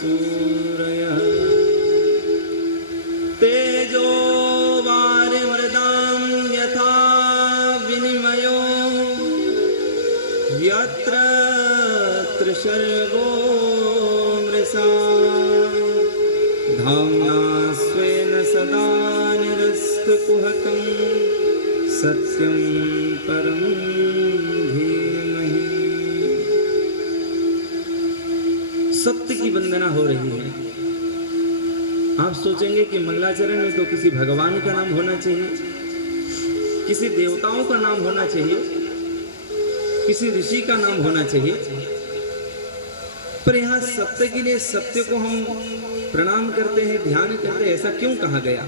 सूरयः तेजो वारिमृदां यथा विनिमयो यत्र त्रिसर्गो मृषा धाम्ना स्वेन सदा निरस्तकुहकं सत्यं परं धीमहि। सत्य की वंदना हो रही है। आप सोचेंगे कि मंगलाचरण में तो किसी भगवान का नाम होना चाहिए, किसी देवताओं का नाम होना चाहिए, किसी ऋषि का नाम होना चाहिए, पर यहाँ सत्य के लिए सत्य को हम प्रणाम करते हैं, ध्यान करते हैं। ऐसा क्यों कहा गया?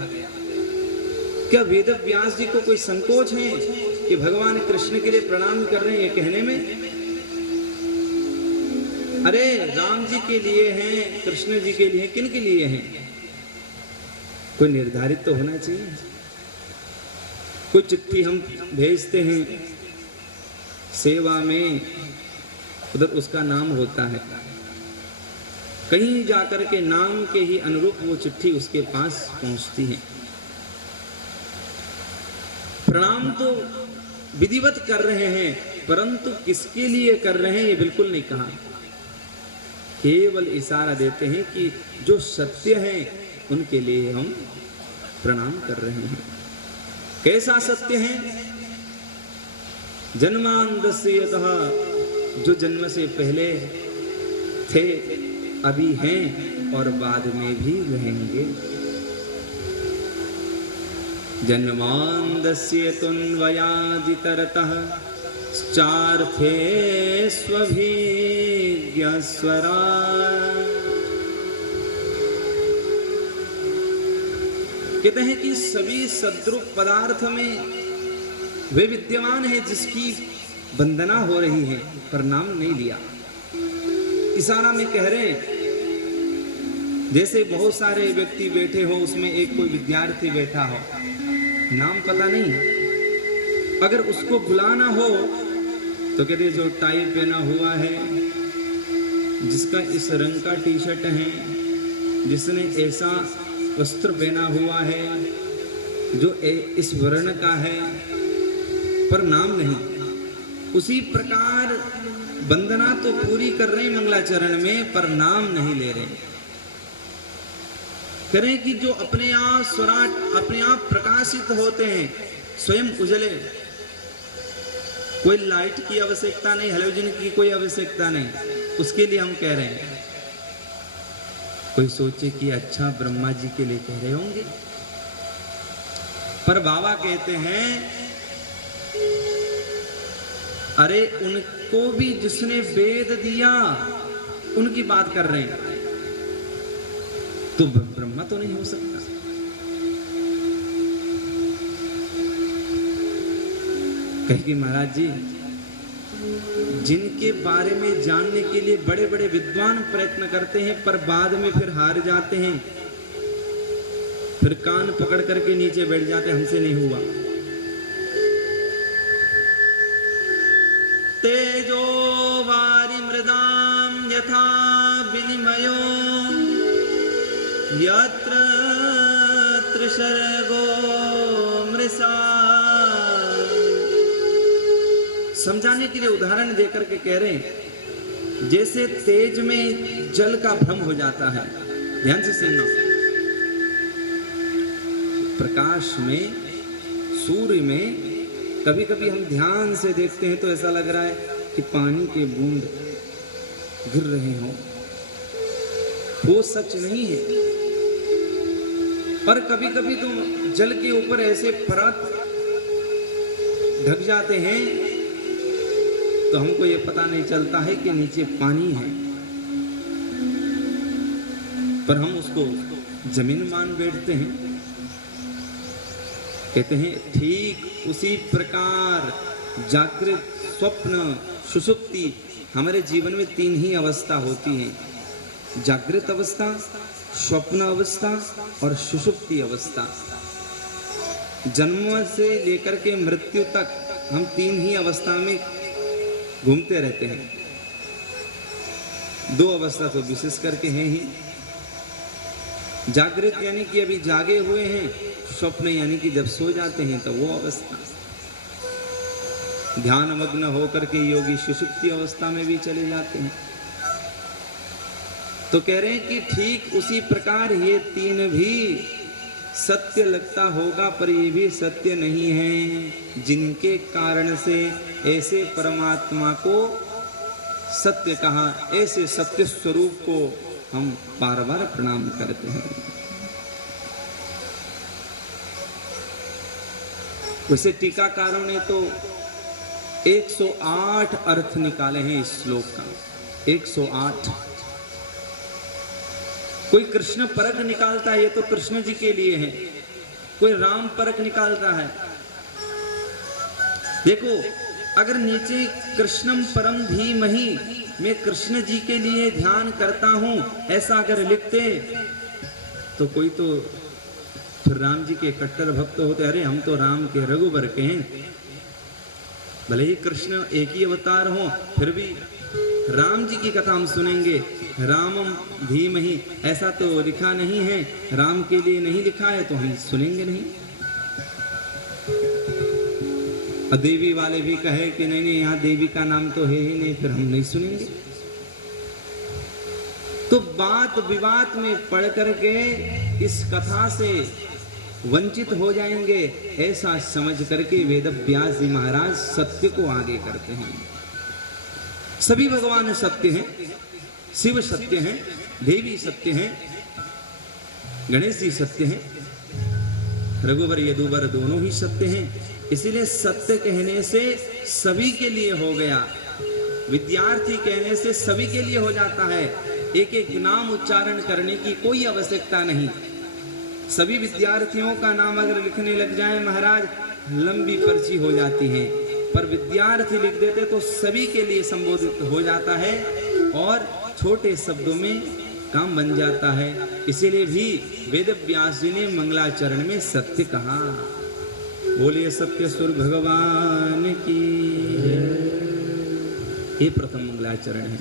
क्या वेद व्यास जी को कोई संकोच है कि भगवान कृष्ण के लिए प्रणाम कर रहे हैं ये कहने में? अरे राम जी के लिए हैं, कृष्ण जी के लिए, किन के लिए हैं? कोई निर्धारित तो होना चाहिए। कोई चिट्ठी हम भेजते हैं सेवा में, उधर उसका नाम होता है, कहीं जाकर के नाम के ही अनुरूप वो चिट्ठी उसके पास पहुंचती है। प्रणाम तो विधिवत कर रहे हैं, परंतु किसके लिए कर रहे हैं ये बिल्कुल नहीं कहा। केवल इशारा देते हैं कि जो सत्य है उनके लिए हम प्रणाम कर रहे हैं। कैसा सत्य है? जन्मांधस्य यतः, जो जन्म से पहले थे, अभी हैं और बाद में भी रहेंगे। जन्मांधस्य तुन्वयादितरतः चार्थे स्वभिज्ञस्वरा। कहते हैं कि सभी सद्रूप पदार्थ में वे विद्यमान है जिसकी वंदना हो रही है, पर नाम नहीं लिया। इशारा में कह रहे जैसे बहुत सारे व्यक्ति बैठे हो, उसमें एक कोई विद्यार्थी बैठा हो, नाम पता नहीं, अगर उसको बुलाना हो तो कहते जो टाई पहना हुआ है, जिसका इस रंग का टी शर्ट है, जिसने ऐसा वस्त्र पहना हुआ है, जो इस वर्ण का है, पर नाम नहीं। उसी प्रकार वंदना तो पूरी कर रहे हैं मंगलाचरण में, पर नाम नहीं ले रहे। करें कि जो अपने आप स्वराट, अपने आप प्रकाशित होते हैं, स्वयं उजले, कोई लाइट की आवश्यकता नहीं, हेलोजन की कोई आवश्यकता नहीं, उसके लिए हम कह रहे हैं। कोई सोचे कि अच्छा ब्रह्मा जी के लिए कह रहे होंगे, पर बाबा कहते हैं अरे उनको भी जिसने वेद दिया उनकी बात कर रहे हैं, तो ब्रह्मा तो नहीं हो सकता। कहेगी महाराज जी, जिनके बारे में जानने के लिए बड़े बड़े विद्वान प्रयत्न करते हैं, पर बाद में फिर हार जाते हैं, फिर कान पकड़ करके नीचे बैठ जाते, हमसे नहीं हुआ। तेजो वारि मृदाम यथा विनिमयो यत्र त्रिसर्गो मृषा। समझाने के लिए उदाहरण देकर के कह रहे हैं, जैसे तेज में जल का भ्रम हो जाता है, ध्यान से सुनना। प्रकाश में, सूर्य में कभी कभी हम ध्यान से देखते हैं तो ऐसा लग रहा है कि पानी के बूंद गिर रहे हों, वो सच नहीं है। पर कभी कभी तो जल के ऊपर ऐसे परत ढक जाते हैं तो हमको ये पता नहीं चलता है कि नीचे पानी है, पर हम उसको जमीन मान बैठते हैं। कहते हैं ठीक उसी प्रकार जागृत, स्वप्न, सुषुप्ति, हमारे जीवन में तीन ही अवस्था होती हैं, जागृत अवस्था, स्वप्न अवस्था और सुषुप्ति अवस्था। जन्म से लेकर के मृत्यु तक हम तीन ही अवस्था में घूमते रहते हैं। दो अवस्था तो विशेष करके हैं ही, जागृत यानी कि अभी जागे हुए हैं, स्वप्न यानी कि जब सो जाते हैं तो वो अवस्था। ध्यान मग्न होकर के योगी सुषुप्ति अवस्था में भी चले जाते हैं। तो कह रहे हैं कि ठीक उसी प्रकार ये तीन भी सत्य लगता होगा, पर ये भी सत्य नहीं है, जिनके कारण से ऐसे परमात्मा को सत्य कहा, ऐसे सत्य स्वरूप को हम बार बार प्रणाम करते हैं। वैसे टीकाकारों ने तो 108 अर्थ निकाले हैं इस श्लोक का, 108। कोई कृष्ण परक निकालता है, ये तो कृष्ण जी के लिए है, कोई राम परक निकालता है। देखो, अगर नीचे कृष्णम परम धीमहि, मैं कृष्ण जी के लिए ध्यान करता हूं, ऐसा अगर लिखते तो कोई तो फिर राम जी के कट्टर भक्त होते, अरे हम तो राम के रघुबर के हैं। भले ही कृष्ण एक ही अवतार हो, फिर भी राम जी की कथा हम सुनेंगे। रामम धीमहि ऐसा तो लिखा नहीं है, राम के लिए नहीं लिखा है तो हम सुनेंगे नहीं। और देवी वाले भी कहे कि नहीं नहीं यहाँ देवी का नाम तो है ही नहीं, फिर हम नहीं सुनेंगे। तो बात विवाद में पढ़ करके इस कथा से वंचित हो जाएंगे, ऐसा समझ करके वेद व्यास जी महाराज सत्य को आगे करते हैं। सभी भगवान सत्य हैं, शिव सत्य हैं, देवी सत्य हैं, गणेश जी सत्य हैं, रघुवर यदुवर दोनों ही सत्य हैं। इसीलिए सत्य कहने से सभी के लिए हो गया, विद्यार्थी कहने से सभी के लिए हो जाता है। एक एक नाम उच्चारण करने की कोई आवश्यकता नहीं। सभी विद्यार्थियों का नाम अगर लिखने लग जाए महाराज, लंबी पर्ची हो जाती है, पर विद्यार्थी लिख देते तो सभी के लिए संबोधित हो जाता है और छोटे शब्दों में काम बन जाता है। इसीलिए भी वेद व्यास जी ने मंगलाचरण में सत्य कहा। बोलिए सत्य सुर भगवान की। ये प्रथम मंगलाचरण है।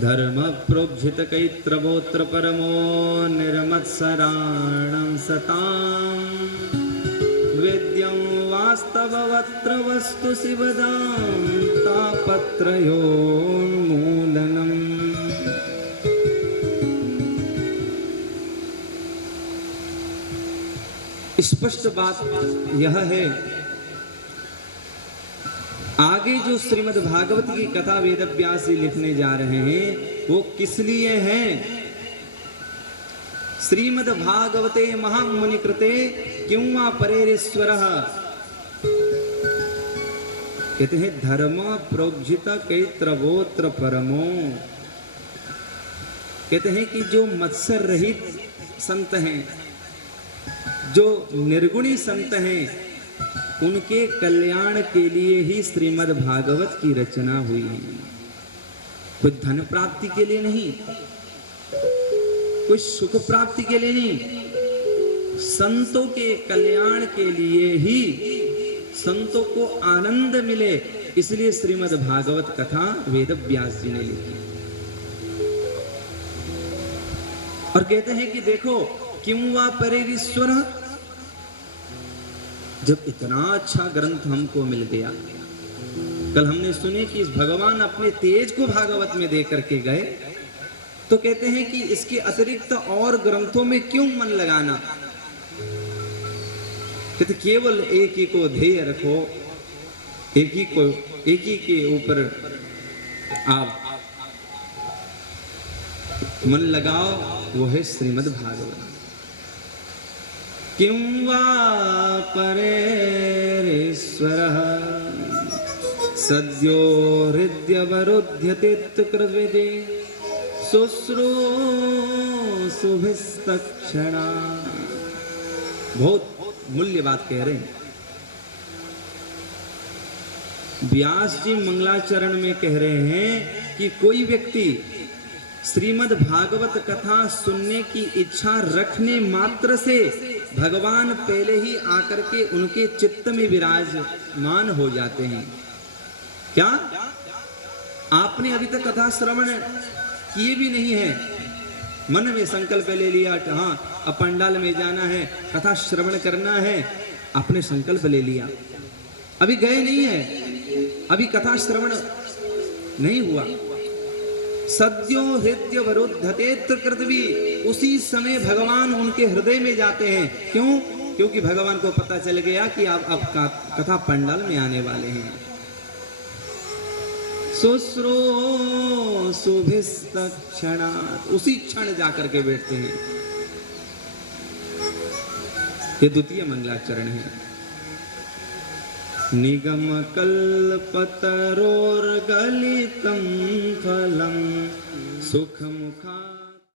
धर्म प्रोज्झित कैत्रवोत्र परमो निर्मत्सराणं सतां वेद्यं वास्तववत्र वस्तु शिवदां तापत्रयोन्मूलनम्। स्पष्ट बात यह है, आगे जो श्रीमद् भागवत की कथा वेद व्यास जी लिखने जा रहे हैं वो किस लिए है? श्रीमद् भागवते महामुनि कृते क्यों वा परेरेश्वरः, कहते हैं धर्म प्रोज्झित कैत्रवोत्र परमो। कहते हैं कि जो मत्सर रहित संत हैं, जो निर्गुणी संत हैं, उनके कल्याण के लिए ही श्रीमद् भागवत की रचना हुई है। कोई धन प्राप्ति के लिए नहीं, कोई सुख प्राप्ति के लिए नहीं, संतों के कल्याण के लिए ही, संतों को आनंद मिले, इसलिए श्रीमद् भागवत कथा वेद व्यास जी ने लिखी। और कहते हैं कि देखो किं वा परेरीश्वर, जब इतना अच्छा ग्रंथ हमको मिल गया। कल हमने सुने कि इस भगवान अपने तेज को भागवत में दे करके गए, तो कहते हैं कि इसके अतिरिक्त और ग्रंथों में क्यों मन लगाना, कहते केवल एक ही को ध्येय रखो, एक ही के ऊपर आप मन लगाओ, वो है श्रीमद् भागवत। किं वा परेरीश्वरः सद्यो हृद्यवरुध्यते कृद्विदे शुश्रूषुभिस्तक्षणा। बहुत मूल्य बात कह रहे हैं व्यास जी। मंगलाचरण में कह रहे हैं कि कोई व्यक्ति श्रीमद् भागवत कथा सुनने की इच्छा रखने मात्र से भगवान पहले ही आकर के उनके चित्त में विराजमान हो जाते हैं। क्या? आपने अभी तक कथा श्रवण किए भी नहीं है, मन में संकल्प ले लिया, हाँ अब पंडाल में जाना है, कथा श्रवण करना है, आपने संकल्प ले लिया, अभी गए नहीं है, अभी कथा श्रवण नहीं हुआ। सद्यो हृदय वरुद्धते कृतवी, उसी समय भगवान उनके हृदय में जाते हैं। क्यों? क्योंकि भगवान को पता चल गया कि आप अब कथा पंडाल में आने वाले हैं। सुश्रो सुभिस्तक्षणात्, उसी क्षण जाकर के बैठते हैं। ये द्वितीय मंगलाचरण है। निगम कल्पतरोर्गलितं फलं सुख मुखा